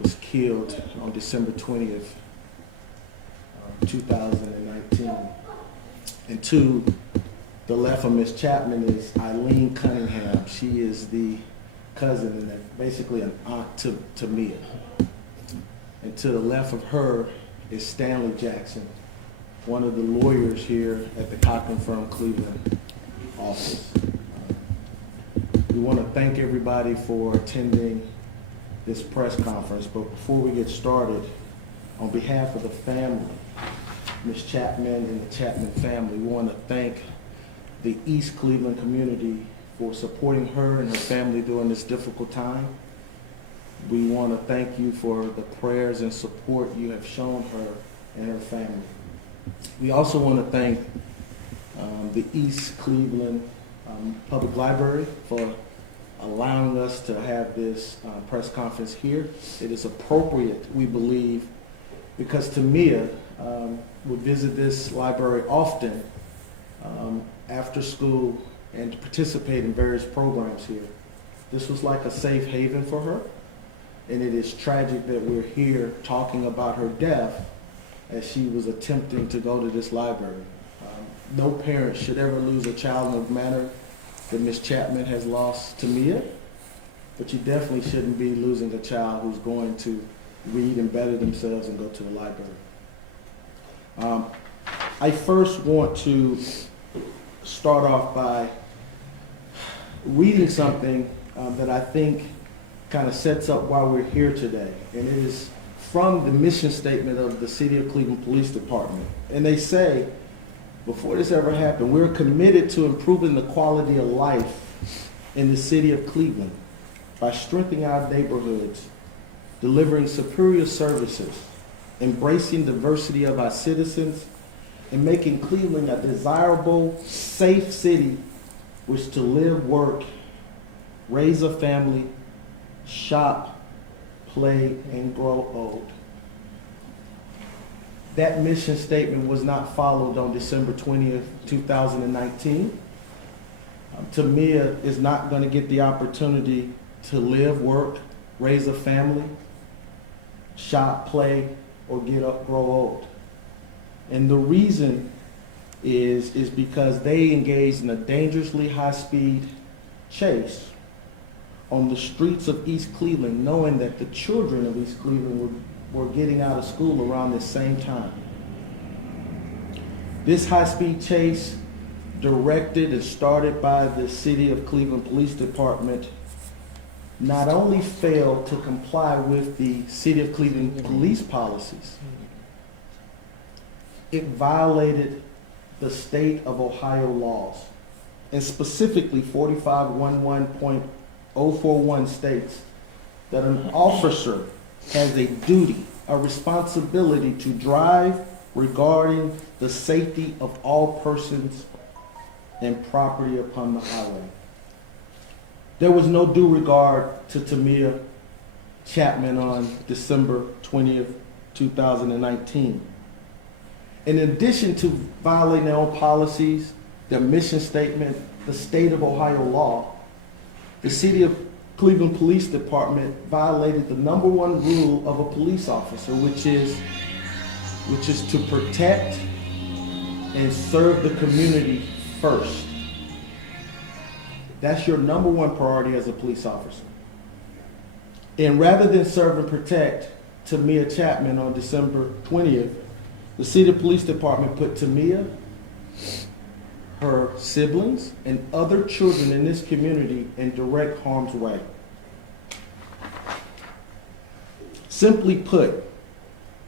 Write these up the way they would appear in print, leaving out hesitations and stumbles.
was killed on December 20th, 2019. And to the left of Ms. Chapman is Eileen Cunningham. She is the cousin and basically an aunt to Mia. And to the left of her is Stanley Jackson, one of the lawyers here at the Cochran Firm Cleveland office. We want to thank everybody for attending this press conference, but before we get started, on behalf of the family, Ms. Chapman and the Chapman family, we want to thank the East Cleveland community for supporting her and her family during this difficult time. We want to thank you for the prayers and support you have shown her and her family. We also want to thank the East Cleveland Public Library for allowing us to have this press conference here. It is appropriate, we believe, because Tamia would visit this library often after school and to participate in various programs here. This was like a safe haven for her, and it is tragic that we're here talking about her death as she was attempting to go to this library. No parent should ever lose a child in the manner that Ms. Chapman has lost Tamia, but you definitely shouldn't be losing a child who's going to read and better themselves and go to the library. I first want to start off by reading something that I think kind of sets up why we're here today, and it is from the mission statement of the City of Cleveland Police Department. And they say, before this ever happened, we're committed to improving the quality of life in the city of Cleveland by strengthening our neighborhoods, delivering superior services, embracing diversity of our citizens, and making Cleveland a desirable, safe city which to live, work, raise a family, shop, play, and grow old. That mission statement was not followed on December 20th, 2019. Tamia is not going to get the opportunity to live, work, raise a family, shop, play, or grow old. And the reason is because they engaged in a dangerously high-speed chase on the streets of East Cleveland, knowing that the children of East Cleveland were getting out of school around the same time. This high-speed chase, directed and started by the City of Cleveland Police Department, not only failed to comply with the City of Cleveland police policies, it violated the state of Ohio laws, and specifically 4511.041 states that an officer has a duty, a responsibility to drive regarding the safety of all persons and property upon the highway. There was no due regard to Tamia Chapman on December 20th, 2019. In addition to violating their own policies, their mission statement, the state of Ohio law, the City of Cleveland Police Department violated the #1 rule of a police officer, which is to protect and serve the community first. That's your #1 priority as a police officer. And rather than serve and protect Tamia Chapman on December 20th, the City Police Department put Tamia, her siblings, and other children in this community in direct harm's way. Simply put,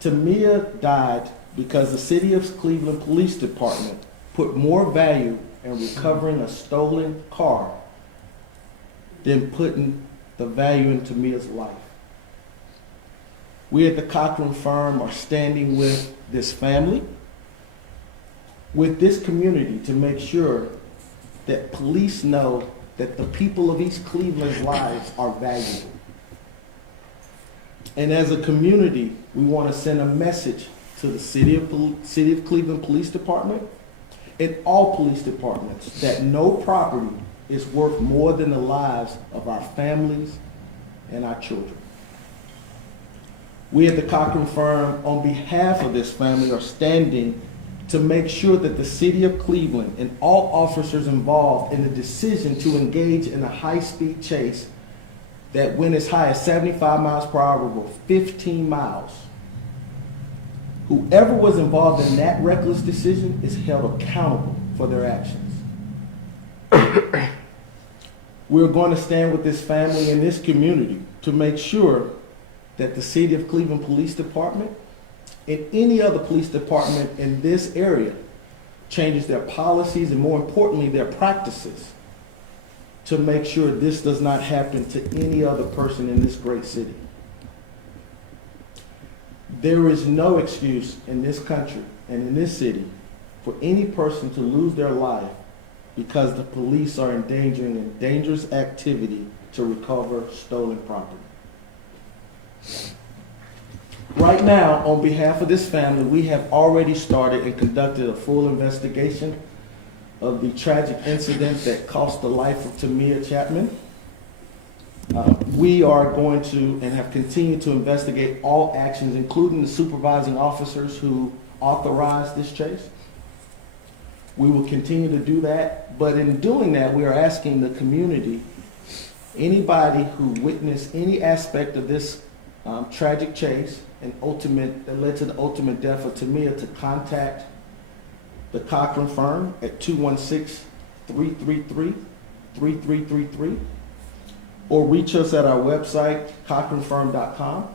Tamia died because the City of Cleveland Police Department put more value in recovering a stolen car than putting the value in Tamia's life. We at the Cochran Firm are standing with this family, with this community, to make sure that police know that the people of East Cleveland's lives are valuable. And as a community, we want to send a message to the City of Cleveland Police Department and all police departments that no property is worth more than the lives of our families and our children. We at the Cochran Firm, on behalf of this family, are standing to make sure that the city of Cleveland and all officers involved in the decision to engage in a high-speed chase that went as high as 75 miles per hour over 15 miles, whoever was involved in that reckless decision is held accountable for their actions. We're going to stand with this family and this community to make sure that the City of Cleveland Police Department and any other police department in this area changes their policies and, more importantly, their practices to make sure this does not happen to any other person in this great city. There is no excuse in this country and in this city for any person to lose their life because the police are endangering a dangerous activity to recover stolen property. Right now, on behalf of this family, we have already started and conducted a full investigation of the tragic incident that cost the life of Tamia Chapman. We are going to and have continued to investigate all actions, including the supervising officers who authorized this chase. We will continue to do that, but in doing that, we are asking the community, anybody who witnessed any aspect of this tragic chase and that led to the ultimate death of Tamia, to contact the Cochran Firm at 216-333-3333, or reach us at our website, cochranfirm.com.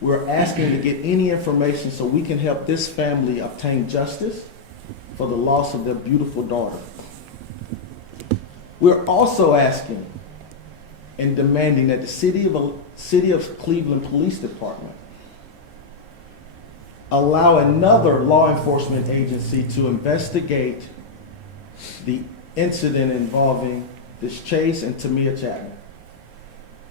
We're asking to get any information so we can help this family obtain justice for the loss of their beautiful daughter. We're also asking and demanding that the City of Cleveland Police Department allow another law enforcement agency to investigate the incident involving this chase and Tamia Chapman.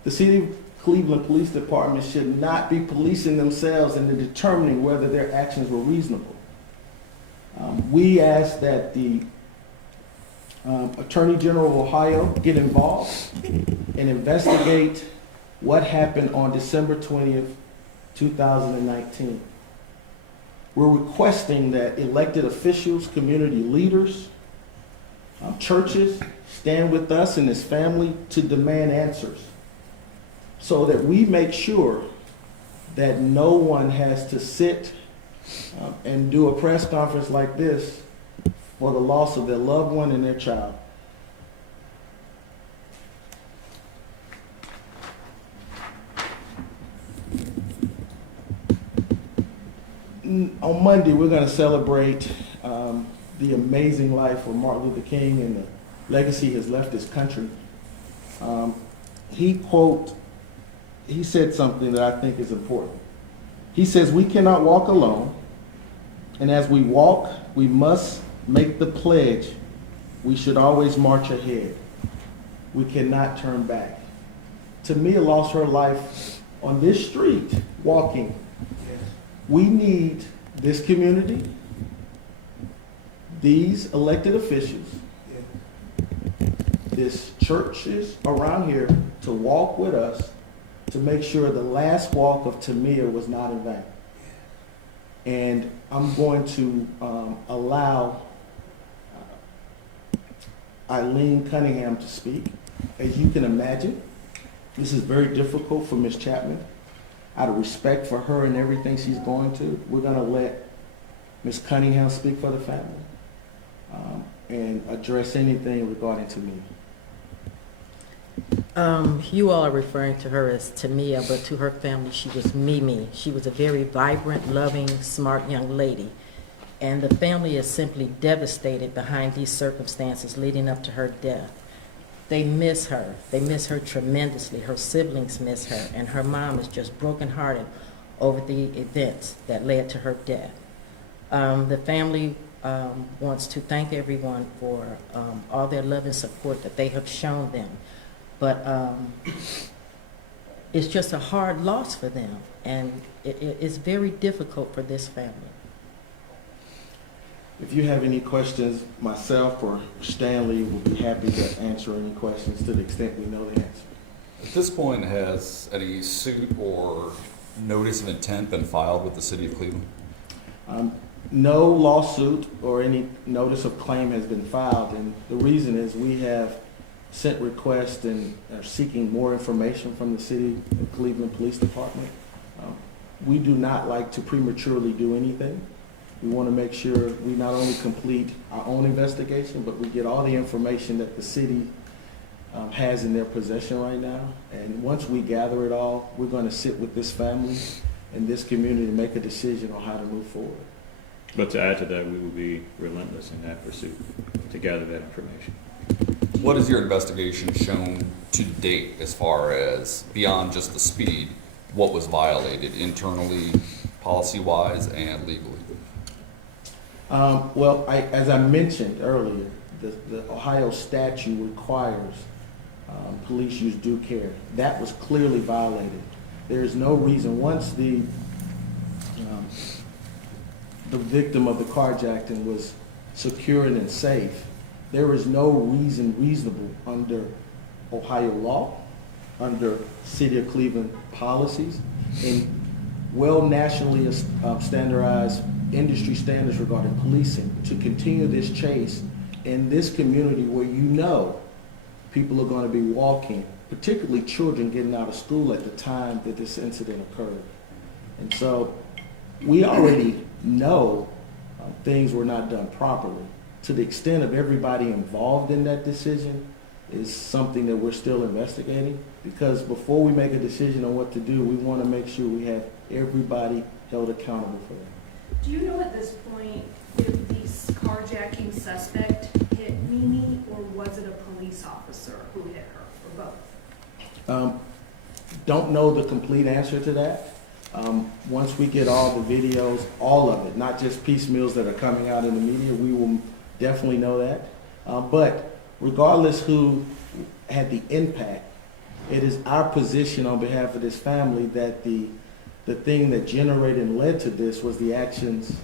The City of Cleveland Police Department should not be policing themselves into determining whether their actions were reasonable. We ask that the Attorney General of Ohio get involved and investigate what happened on December 20th, 2019. We're requesting that elected officials, community leaders, churches stand with us and this family to demand answers so that we make sure that no one has to sit and do a press conference like this for the loss of their loved one and their child. On Monday, we're going to celebrate the amazing life of Martin Luther King and the legacy he has left this country. He said something that I think is important. He says, "We cannot walk alone, and as we walk, we must make the pledge we should always march ahead. We cannot turn back." Tamia lost her life on this street walking. We need this community, these elected officials, these churches around here to walk with us to make sure the last walk of Tamia was not in vain. And I'm going to allow Eileen Cunningham to speak. As you can imagine, this is very difficult for Ms. Chapman. Out of respect for her and everything she's going to, we're going to let Ms. Cunningham speak for the family and address anything regarding Tamia. You all are referring to her as Tamia, but to her family, she was Mimi. She was a very vibrant, loving, smart young lady. And the family is simply devastated behind these circumstances leading up to her death. They miss her. They miss her tremendously. Her siblings miss her. And her mom is just brokenhearted over the events that led to her death. The family wants to thank everyone for all their love and support that they have shown them. But it's just a hard loss for them, and it's very difficult for this family. If you have any questions, myself or Stanley will be happy to answer any questions to the extent we know the answer. At this point, has any suit or notice of intent been filed with the city of Cleveland? No lawsuit or any notice of claim has been filed, and the reason is we have sent requests and are seeking more information from the City of Cleveland Police Department. We do not like to prematurely do anything. We want to make sure we not only complete our own investigation, but we get all the information that the city has in their possession right now. And once we gather it all, we're going to sit with this family and this community to make a decision on how to move forward. But to add to that, we will be relentless in that pursuit to gather that information. What has your investigation shown to date as far as beyond just the speed, what was violated internally, policy-wise, and legally? Well, as I mentioned earlier, the Ohio statute requires police use due care. That was clearly violated. There is no reason, once the victim of the carjacking was secure and safe, there is no reason reasonable under Ohio law, under City of Cleveland policies, and well nationally standardized industry standards regarding policing to continue this chase in this community where you know people are going to be walking, particularly children getting out of school at the time that this incident occurred. And so we already know things were not done properly. To the extent of everybody involved in that decision is something that we're still investigating, because before we make a decision on what to do, we want to make sure we have everybody held accountable for that. Do you know at this point if the carjacking suspect hit Mimi, or was it a police officer who hit her, or both? Don't know the complete answer to that. Once we get all the videos, all of it, not just piecemeals that are coming out in the media, we will definitely know that. But regardless who had the impact, it is our position on behalf of this family that the thing that generated and led to this was the actions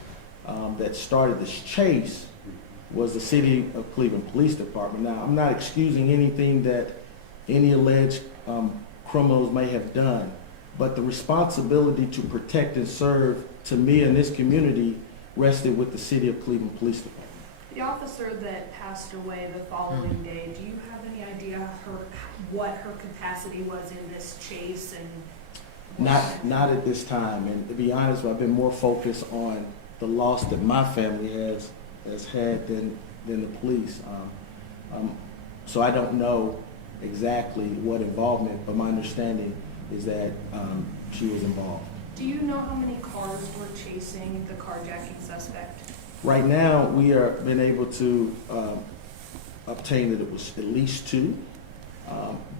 that started this chase was the City of Cleveland Police Department. Now, I'm not excusing anything that any alleged criminals may have done, but the responsibility to protect and serve, to me and this community, rested with the City of Cleveland Police Department. The officer that passed away the following day, do you have any idea what her capacity was in this chase? And Not at this time, and to be honest, I've been more focused on the loss that my family has had than the police. So I don't know exactly what involvement, but my understanding is that she was involved. do you know how many cars were chasing the carjacking suspect? Right now, we are been able to obtain that it was at least 2.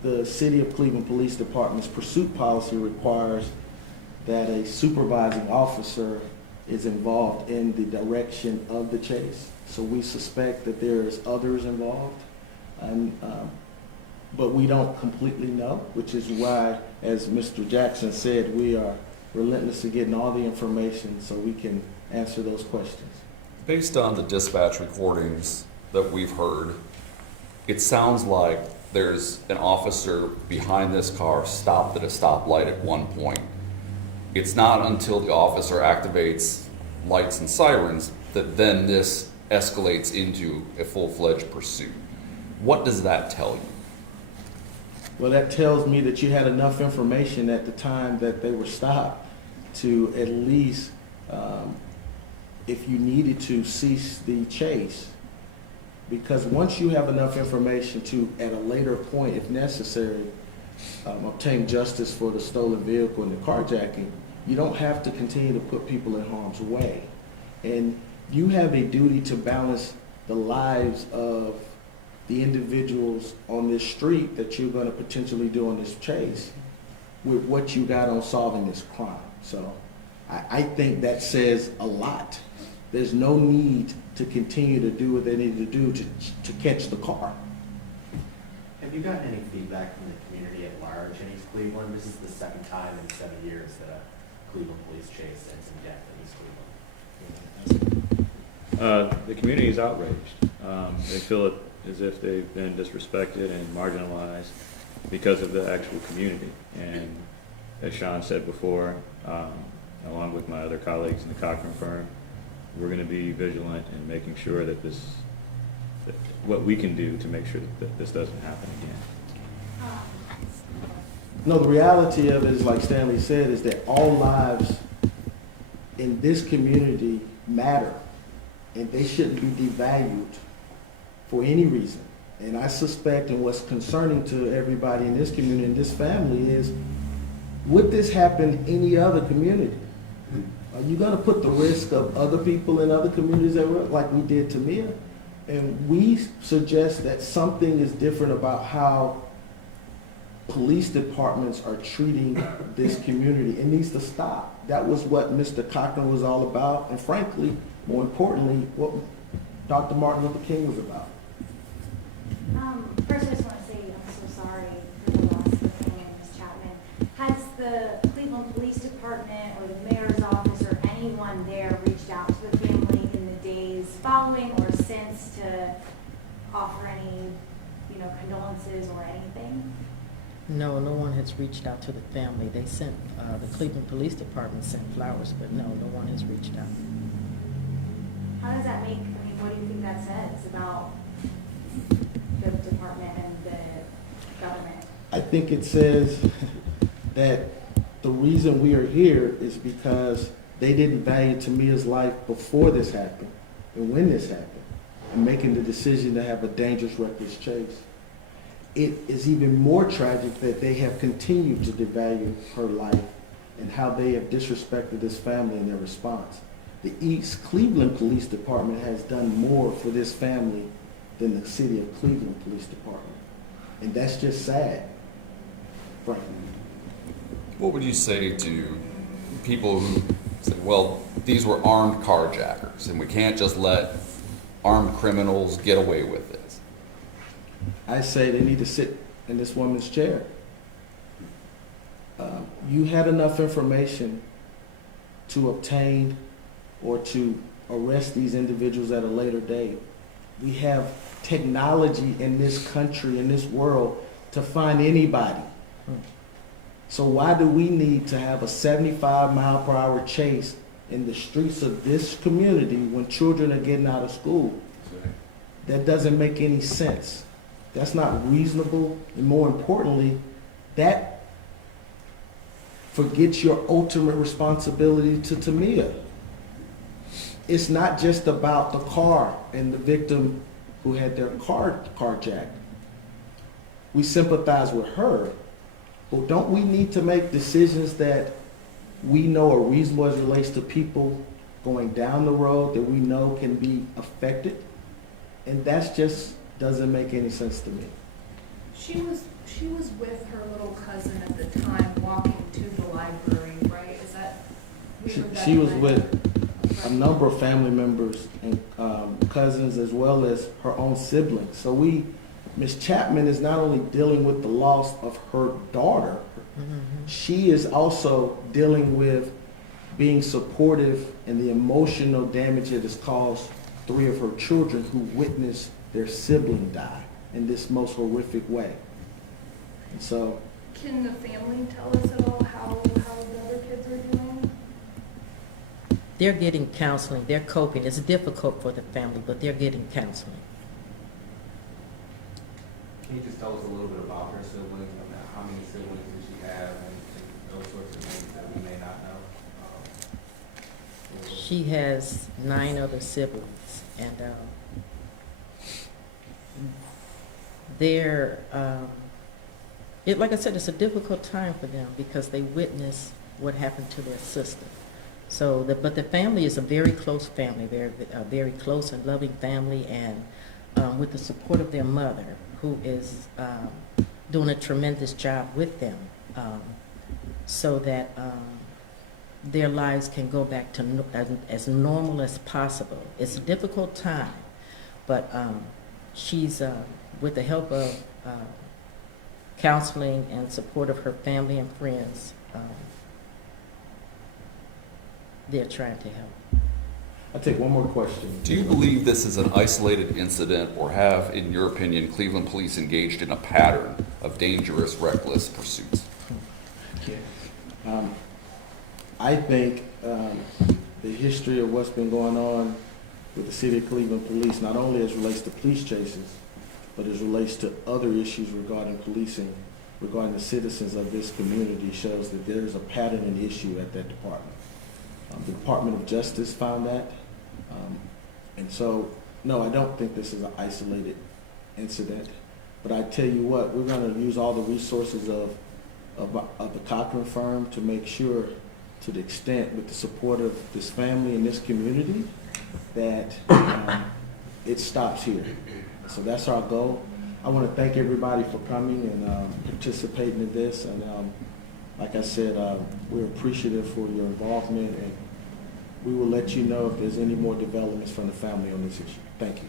The City of Cleveland Police Department's pursuit policy requires that a supervising officer is involved in the direction of the chase. So we suspect that there's others involved, and but we don't completely know, which is why, as Mr. Jackson said, we are relentlessly getting all the information so we can answer those questions. Based on the dispatch recordings that we've heard, it sounds like there's an officer behind this car stopped at a stoplight at one point. It's not until the officer activates lights and sirens that then this escalates into a full-fledged pursuit. What does that tell you? Well, that tells me that you had enough information at the time that they were stopped to at least, if you needed to, cease the chase. Because once you have enough information to, at a later point, if necessary, obtain justice for the stolen vehicle and the carjacking, you don't have to continue to put people in harm's way. And you have a duty to balance the lives of the individuals on this street that you're going to potentially do on this chase with what you got on solving this crime. So I think that says a lot. There's no need to continue to do what they need to do to catch the car. Have you gotten any feedback from the community at large in East Cleveland? This is the second time in 7 years that a Cleveland police chase ends in death in East Cleveland. The community is outraged. They feel it as if they've been disrespected and marginalized because of the actual community. And as Sean said before, along with my other colleagues in the Cochran firm, we're going to be vigilant in making sure that what we can do to make sure that this doesn't happen again. No, the reality of it is, like Stanley said, is that all lives in this community matter, and they shouldn't be devalued for any reason. And I suspect, and what's concerning to everybody in this community, in this family, is would this happen in any other community? Are you gonna put the risk of other people in other communities at risk, like we did to Mia? And we suggest that something is different about how police departments are treating this community. It needs to stop. That was what Mr. Cochran was all about, and frankly, more importantly, what Dr. Martin Luther King was about. First, I just want to say I'm so sorry for the loss of the family of Ms. Chapman. Has the Cleveland Police Department or the mayor's office or anyone there reached out to the family in the days following or since to offer any, condolences or anything? No, no one has reached out to the family. They sent, the Cleveland Police Department sent flowers, but no, no one has reached out. How does that make, what do you think that says about the department and the government? I think it says that the reason we are here is because they didn't value Tamia's life before this happened and when this happened, and making the decision to have a dangerous, reckless chase. It is even more tragic that they have continued to devalue her life and how they have disrespected this family in their response. The East Cleveland Police Department has done more for this family than the City of Cleveland Police Department. And that's just sad, frankly. What would you say to people who say, well, these were armed carjackers and we can't just let armed criminals get away with this? I say they need to sit in this woman's chair. You had enough information to obtain or to arrest these individuals at a later date. We have technology in this country, in this world, to find anybody. So why do we need to have a 75-mile-per-hour chase in the streets of this community when children are getting out of school? That doesn't make any sense. That's not reasonable, and more importantly, that forgets your ultimate responsibility to Tamia. It's not just about the car and the victim who had their car carjacked. We sympathize with her, but don't we need to make decisions that we know are reasonable as it relates to people going down the road that we know can be affected? And that's just doesn't make any sense to me. She was with her little cousin at the time, walking to the library, right? Is that? She was with a number of family members and cousins as well as her own siblings. So Ms. Chapman is not only dealing with the loss of her daughter, she is also dealing with being supportive and the emotional damage it has caused 3 of her children who witnessed their sibling die in this most horrific way. And so, Can the family tell us at all how the other kids are doing? They're getting counseling, they're coping. It's difficult for the family, but they're getting counseling. Can you just tell us a little bit about her siblings, about how many siblings did she have, and those sorts of things that we may not know? She has 9 other siblings, and like I said, it's a difficult time for them because they witnessed what happened to their sister. So, but the family is a very close family. They're a very close and loving family, and with the support of their mother, who is doing a tremendous job with them, so that their lives can go back to as normal as possible. It's a difficult time, but she's, with the help of counseling and support of her family and friends, they're trying to help. I'll take one more question. Do you believe this is an isolated incident, or have, in your opinion, Cleveland police engaged in a pattern of dangerous, reckless pursuits? I think the history of what's been going on with the City of Cleveland Police, not only as relates to police chases, but as relates to other issues regarding policing, regarding the citizens of this community, shows that there is a pattern and issue at that department. The Department of Justice found that. And so, no, I don't think this is an isolated incident. But I tell you what, we're going to use all the resources of the Cochran firm to make sure, to the extent with the support of this family and this community, that it stops here. So that's our goal. I want to thank everybody for coming and participating in this. And like I said, we're appreciative for your involvement, and we will let you know if there's any more developments from the family on this issue. Thank you.